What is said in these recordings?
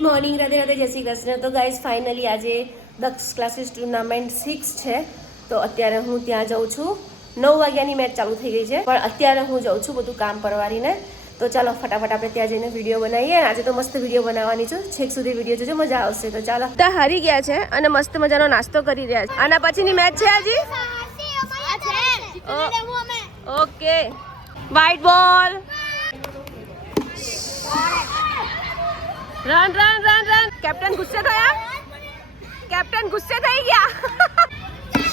Good morning, Radhe Radhe, જય શ્રી કૃષ્ણ. તો guys finally આજે દક્ષ ક્લાસીસ ટુર્નામેન્ટ 6 છે. તો અત્યારે હું ત્યાં જાઉં છું. 9 વાગ્યાની મેચ ચાલુ થઈ ગઈ છે, પણ અત્યારે હું જાઉં છું બધું કામ પરવારીને. તો ચાલો ફટાફટ આપણે ત્યાં જઈને વિડીયો બનાવીએ. આજે તો મસ્ત વિડીયો બનાવવાની છું, છેક સુધી વિડીયો જોજો, મજા આવશે. તો ચાલો, ત્યાં હારી ગયા છે અને મસ્ત મજાનો નાસ્તો કરી રહ્યા છે. આના પછીની મેચ છે આજે. Okay, white ball, run run run run. Captain ગુસ્સે થયા, કેપ્ટન ગુસ્સે થઈ ગયા.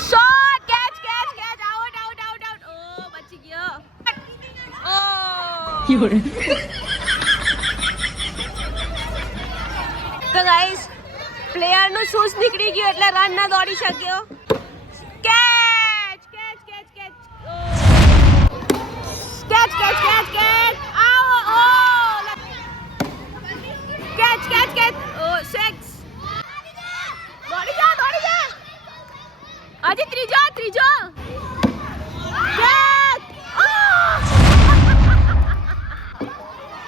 Shot, catch catch catch, out out out out. Oh બચી ગયો. ઓ તો ગાઈસ પ્લેયર નું શૂઝ નીકળી ગયું એટલે રન ના દોડી શક્યો. Catch catch catch catch catch catch catch catch. આવો oh catch catch catch. Oh six. દોડી જા હજી ત્રીજો catch.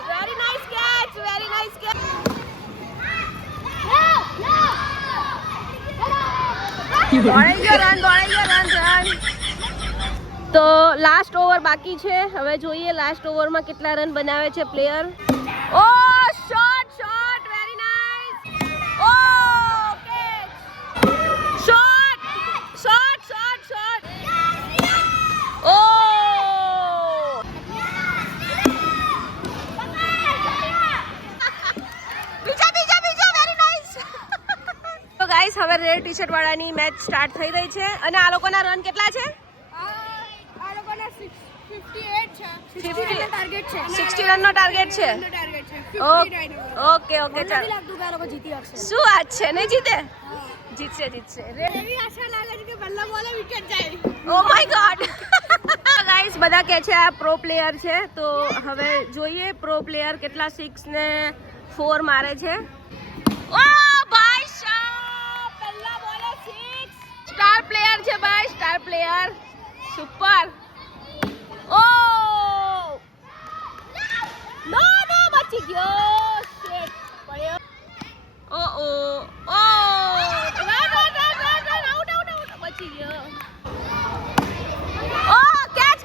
Very nice catch, very nice catch. દોડાઈ ગયો રન. તો લાસ્ટ ઓવર બાકી છે. હવે જોઈએ લાસ્ટ ઓવરમાં કેટલા રન બનાવે છે player. Oh shot shot, very nice. Oh catch. Shot shot shot shot. Oh બીજા વેરી નાઇસ. તો ગાઈસ હવે રેડ ટી શર્ટ વાળાની મેચ સ્ટાર્ટ થઈ રહી છે અને આ લોકોના રન કેટલા છે? 60 રનનો ટાર્ગેટ છે. ઓકે ઓકે ચાલો. શું વાત છે, નહીં જીતે? જીતશે. Oh my God. ગાઈસ બધા કહે છે આ પ્રો પ્લેયર છે, તો હવે જોઈએ પ્રો પ્લેયર કેટલા 6 ને 4 મારે છે. ઓ ભાઈ સાહેબ, પહેલા બોલે 6. સ્ટાર પ્લેયર છે ભાઈ, સ્ટાર પ્લેયર. સુપર. ઓ નો બચી ગયો. શિટ પડ્યો. ઓ આઉટ બચી ગયો. ઓ કેચ.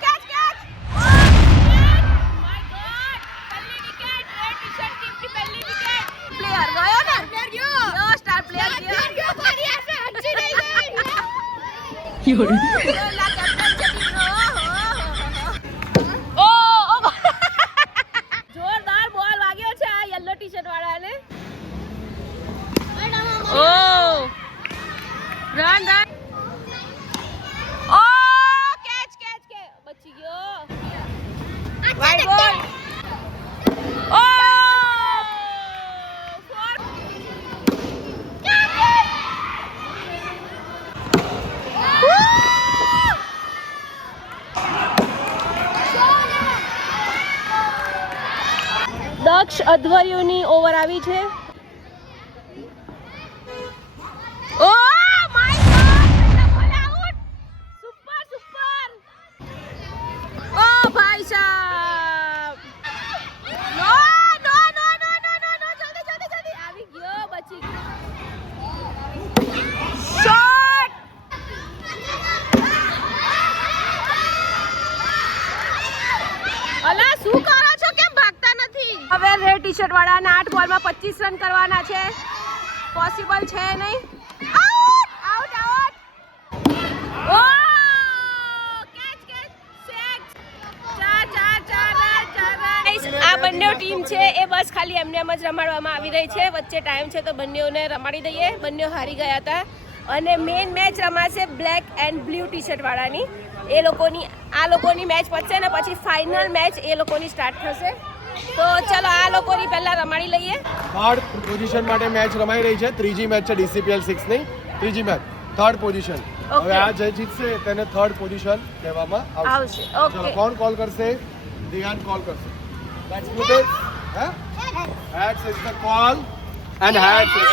માય ગોડ, પહેલી વિકેટ. રેડ ટી-શર્ટ ટીમ की પહેલી વિકેટ. પ્લેયર ગયો ને, ગયો સ્ટાર પ્લેયર ગયો. મારી આસે હંચી નહીં ગઈ. જોરદાર બોલ વાગ્યો છે આ યલો ટી-શર્ટ વાળાને. ઓ રન. ઓ કેચ બચી ગયો. વાઇડ બોલ. ઓ દક્ષ અધ્વર્યુની ઓવર આવી છે. ઓ માય ગોડ, પહેલા બોલ આઉટ. સુપર. ઓ ભાઈ સાહેબ, નો જલ્દી આવી ગયો. બચી ગયો. શોટ. અલા શું કરો છો, કેમ ભાગતા નથી? હવે રેડ ટી-શર્ટ વાળાને 8 બોલમાં 25 રન કરવાના છે. પોસિબલ છે નહીં. આઉટ. ઓ કેચ. 4 આ બંને ટીમ છે એ બસ ખાલી એમને એમ જ રમાડવામાં આવી રહી છે. વચ્ચે ટાઈમ છે તો બંનેઓને રમાડી દઈએ. બંને હારી ગયા હતા અને મેઇન મેચ રમાશે બ્લેક એન્ડ બ્લુ ટી-શર્ટ વાળાની. આ લોકોની મેચ પતશે ને પછી ફાઇનલ મેચ એ લોકોની સ્ટાર્ટ થશે. તો ચલો આ લોકોની પહેલા રમાડી લઈએ. થર્ડ પોઝિશન માટે મેચ રમાઈ રહી છે. ત્રીજી મેચ છે DCPL 6 ની. ત્રીજી મેચ થર્ડ પોઝિશન. હવે આ જે જીતશે તેને થર્ડ પોઝિશન કહેવામાં આવશે. ઓકે, કોણ કોલ કરશે? દિયાન કોલ કરશે. Let's do this. Heads is the call and heads is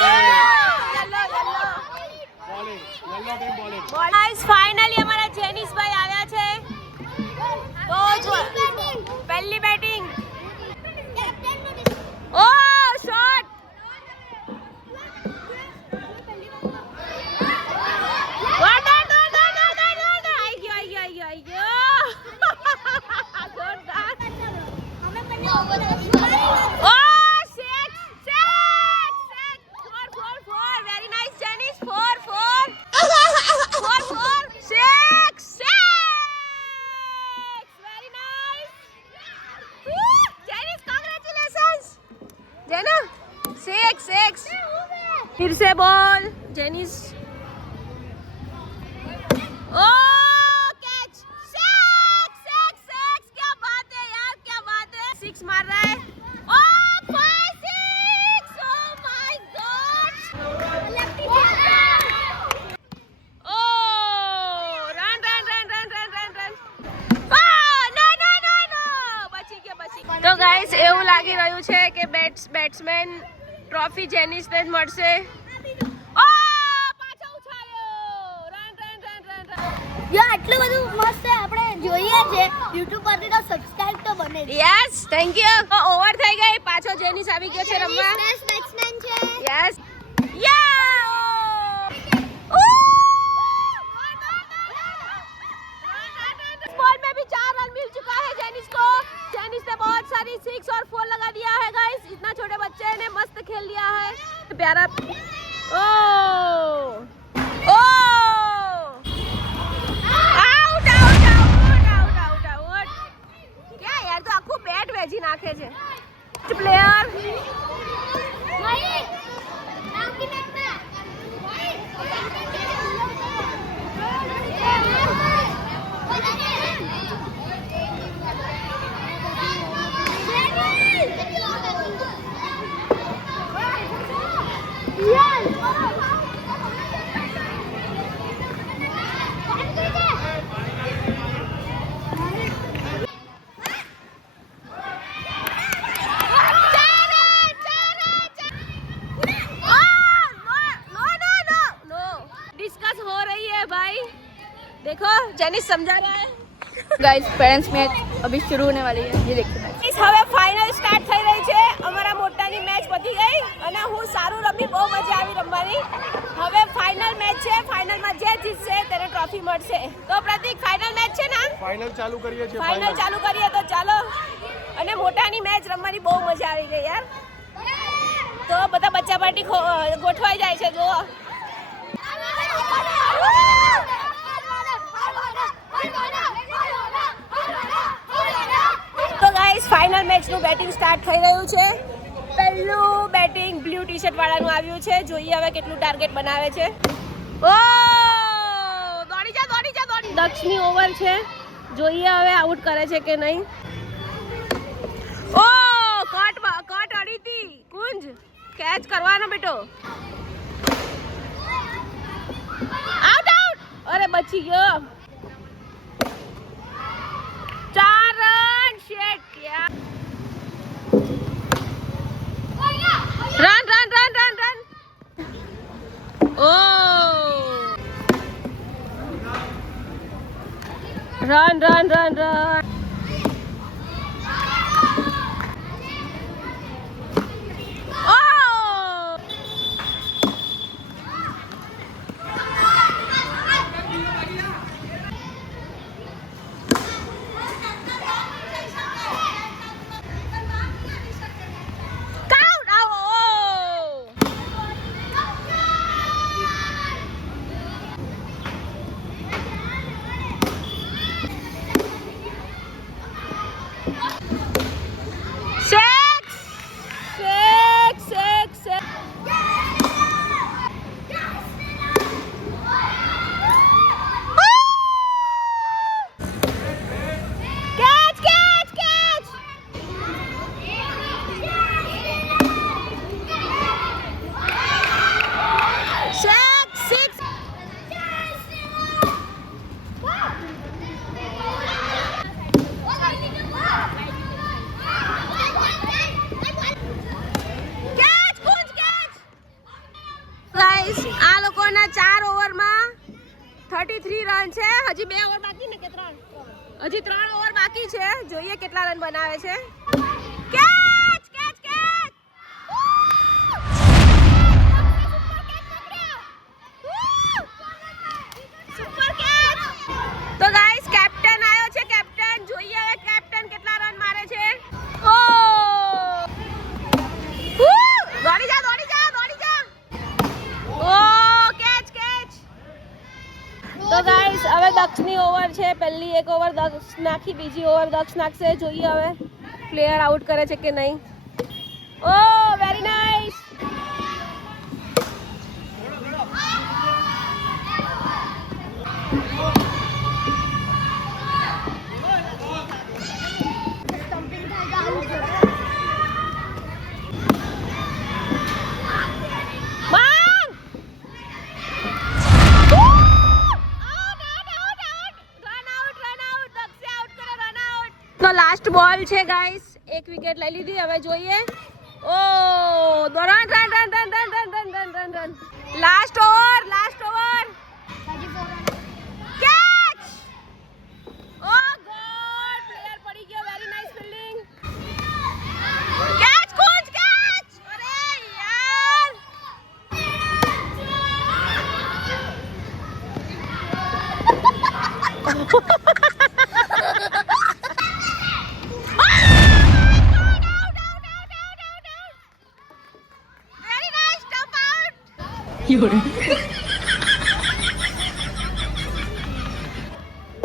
bowling. Yellow team bowling. Guys finally અમારા જેનિસભાઈ આવ્યા છે. તો પહેલી બેટિંગ. ઓ શોટ. 6 फिर से बॉल जेनिस ओ कैच 6 क्या बात है यार क्या बात है 6 मार रहा है oh 5 6 oh my god oh run તો ગાઈસ એવું લાગી રહ્યું છે કે બેટ્સમેન ટ્રોફી જેનિસને જ મળશે ઓ પાછો ઉછાળ્યો રન યો આટલું બધું મસ્ત આપણે જોઈએ છે YouTube પરથી તો સબસ્ક્રાઇબ તો બને જ યસ થેન્ક યુ ઓવર થઈ ગઈ પાછો જેનિસ આવી ગયો છે રમવા બેસ્ટ બેટ્સમેન છે यस या बॉल में भी 4 रन मिल चुका है जेनिस को जेनिस ने बहुत सारी 6 और 4 लगा दिया है गाइस इतना छोटे बच्चे ने मस्त खेल लिया है प्यारा oh oh out out out out out out क्या यार तो आखो बैट वेजी नाखे छे प्लेयर डिस्कस हो रही है भाई देखो जेनिस समझा रहा है गाइस पेरेंट्स मैच अभी शुरू होने वाली है ये देखते हैं ગાઈસ હવે ફાઇનલ સ્ટાર્ટ થઈ રહી છે અમારા મોટાની મેચ પતી ગઈ અને હું સારું રમી બહુ મજા આવી રમવાની હવે ફાઇનલ મેચ છે ફાઇનલમાં જે જીતશે તેને ટ્રોફી મળશે તો પ્રતીક ફાઇનલ મેચ છે ને ફાઇનલ ચાલુ કરીએ છીએ ફાઇનલ ચાલુ કરીએ તો ચાલો અને મોટાની મેચ રમવાની બહુ મજા આવી ગઈ યાર તો બધા બચ્ચા પાર્ટી ગોઠવાઈ જાય છે જો તો ગાઈસ ફાઇનલ મેચનું બેટિંગ સ્ટાર્ટ થઈ રહ્યું છે પહેલું બેટિંગ બ્લુ ટી-શર્ટ વાળાનું આવ્યું છે જોઈએ હવે કેટલું ટાર્ગેટ બનાવે છે ઓ દોડી જા દક્ષની ઓવર છે જોઈએ હવે આઉટ કરે છે કે નહીં ઓ કટ અડી હતી કુંજ કેચ કરવાનો બેટો આઉટ અરે બચી ગયો 4 રન શેટ क्या रन ओ रन ओ આ લોકોના 4 ઓવરમાં 33 રન છે હજી 2 ઓવર બાકી ને કે 3 હજી 3 ઓવર બાકી છે જોઈએ કેટલા રન બનાવે છે catch catch catch super catch તો ગાઈસ કેપ્ટન આવ્યો છે કેપ્ટન જોઈએ હવે કેપ્ટન કેટલા રન મારે છે ઓ દોડી જા ઓ કેચ તો ગાઈસ હવે દક્ષની ઓવર છે પહેલી એક ઓવર દક્ષ નાખી બીજી ઓવર દક્ષ નાખશે જોઈએ હવે પ્લેયર આઉટ કરે છે કે નહીં ઓ વેરી નાઇસ બોલ છે ગાઈસ, એક વિકેટ લઈ લીધી. હવે જોઈએ. Oh run run run run run run run run run run. Last over, last over. Catch! Oh god, player પડી ગયો. Very nice fielding. Catch coach, catch! અરે યાર,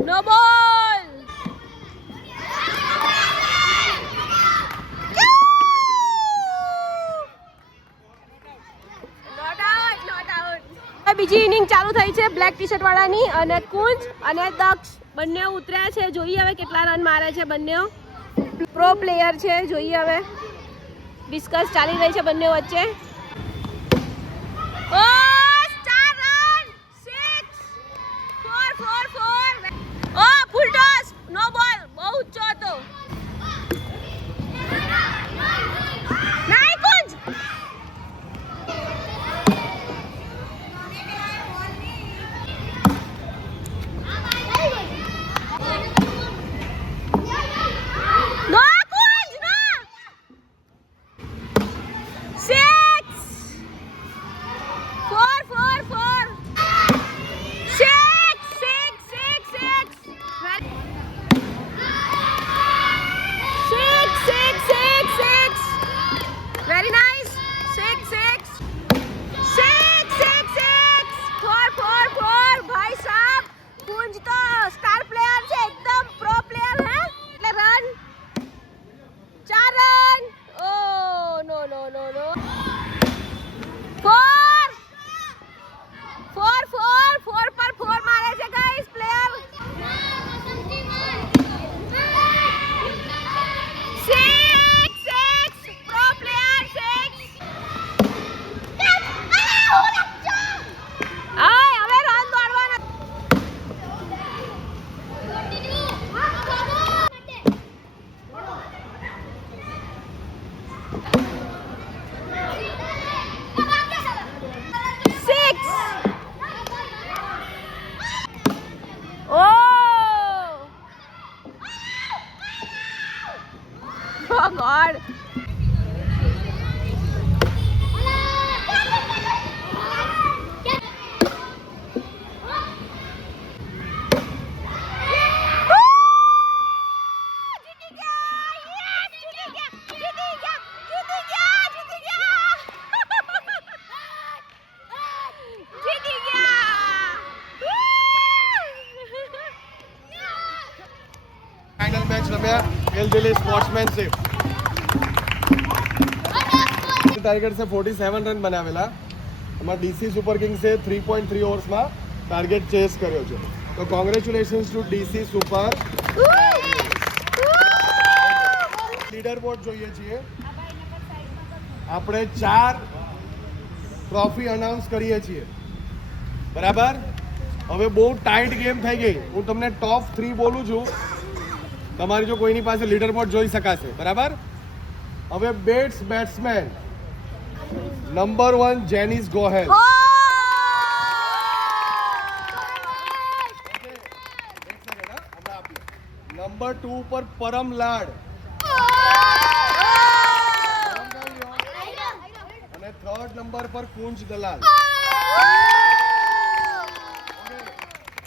નો બોલ. બીજી ઇનિંગ ચાલુ થઈ છે બ્લેક ટી શર્ટ વાળાની, અને કુંજ અને દક્ષ બંને ઉતર્યા છે. જોઈએ હવે કેટલા રન મારે છે બંને. પ્રો પ્લેયર છે. જોઈએ હવે, ડિસ્કસ ચાલી રહી છે બંને વચ્ચે. ઓ 4 રન, 6 4 4 4. ઓ ફૂલ ટોસ, નો બોલ. બહુ ઊંચો હતો. નહીં કુંજ. નો કુંજ, નો. 6 4 4 4. 6 6 6 6. 6 6 6 6. Very nice. 6 6 6 6 6 4 4 4. ભાઈ સાહેબ, કુંજ તો સ્ટાર પ્લેયર છે, એકદમ પ્રો પ્લેયર હે. એટલે રન 4 રન. ઓ નો નો નો નો. 4 4 4 4 પર 4 મારે છે ગાઈસ પ્લેયર. 6 6 pro player 6. આય હવે રન દોડવાના. Oh God. ફાઇનલ મેચ રમ્યા એલજેલી સ્પોર્ટ્સમેનશિપ. टाइगर से 47 रन बनावेला. એમાં ડીસી સુપર કિંગ્સે 3.3 ઓવર્સમાં ટાર્ગેટ ચેસ કર્યો છે. તો congratulations to DC super. Leaderboard જોઈએ છીએ. આપણે 4 ટ્રોફી અનાઉન્સ કરીએ છીએ, બરાબર? હવે બહુ ટાઈટ ગેમ થઈ ગઈ. હું તમને ટોપ 3 બોલું છું. તમારી જો કોઈની પાસે લીડર બોર્ડ જોઈ શકાશે, બરાબર? હવે batsman number 1 Jenis Gohel. Number 2 પર પરમ લાડ અને 3rd નંબર પર કુંજ દલાલ.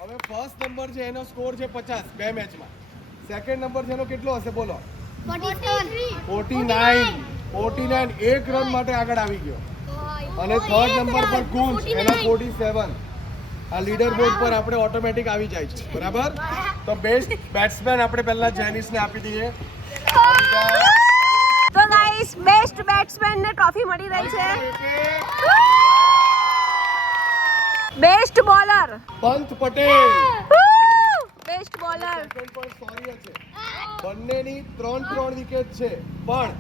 હવે ફર્સ્ટ નંબર છે એનો સ્કોર છે 50 બે મેચમાં. સેકન્ડ નંબર છે એનો કેટલો હશે બોલો? 49 એક રન માટે આગળ આવી ગયો. અને 3rd નંબર પર કુંજ એના 47. આ લીડર બોર્ડ પર આપણે ઓટોમેટિક આવી જાય છે, બરાબર? તો બેસ્ટ બેટ્સમેન આપણે પહેલા જેનિસને આપી દઈએ. તો ગાઈસ, બેસ્ટ બેટ્સમેન ને ટ્રોફી મળી રહી છે. Best bowler Pant Patel. Best bowler. Second પર સોરી છે. બંનેની 3 વિકેટ છે, પણ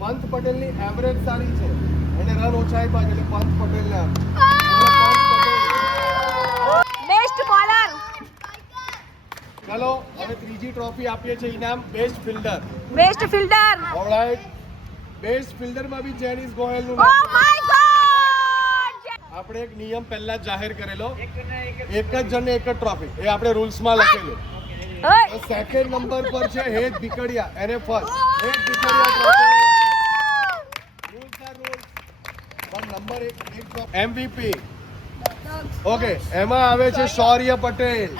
પંત પટેલની એવરેજ સારી છે. એને રન ઓછા આપ્યા એટલે પંત પટેલને બેસ્ટ બોલર ચલો હવે ત્રીજી ટ્રોફી આપીએ છીએ ઇનામ best fielder. Best fielder. All right, best ફિલ્ડરમાં બી જેનિસ ગોયલનું ઓ નામ. My god. આપણે એક નિયમ પહેલા જ જાહેર કરેલો, એક જ જણને એક જ ટ્રોફી, એ આપણે રૂલ્સમાં લખેલું. સેકન્ડ નંબર પર છે હેત ભીકડિયા, એને first Het Bhikadiya trophy. Rules are rules. પણ નંબર એક ટ્રોફી MVP. ઓકે, એમાં આવે છે શૌર્ય પટેલ.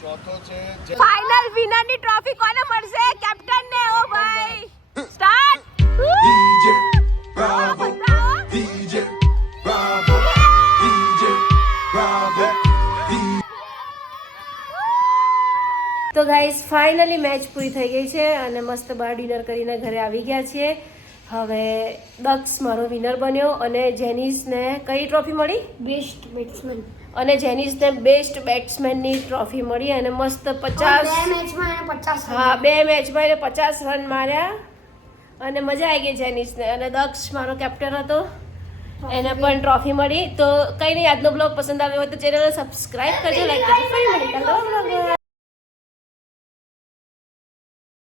ચોથો છે ફાઇનલ વિનર ની ટ્રોફી કોને મળશે? કેપ્ટન ને. ઓ ભાઈ start. DJ Bravo, DJ Bravo, DJ Bravo. તો ગાઈઝ ફાઇનલી મેચ પૂરી થઈ ગઈ છે અને મસ્ત બાર ડિનર કરીને ઘરે આવી ગયા છીએ. હવે દક્ષ મારો વિનર બન્યો અને જેનિસને કઈ ટ્રોફી મળી? Best batsman. અને જેનિસને બેસ્ટ બેટ્સમેનની ટ્રોફી મળી અને મસ્ત 50 મેચમાં એને 50 હા 2 મેચમાં એને 50 રન માર્યા અને મજા આવી ગઈ જેનિસને. અને દક્ષ મારો કેપ્ટન હતો, એને પણ ટ્રોફી મળી. તો કંઈ નહીં, આજનો બ્લોગ પસંદ આવ્યો હોય તો ચેનલને સબસ્ક્રાઇબ કરજો, લાઈક કરજો. ફરી મળી કાલનો બ્લોગમાં.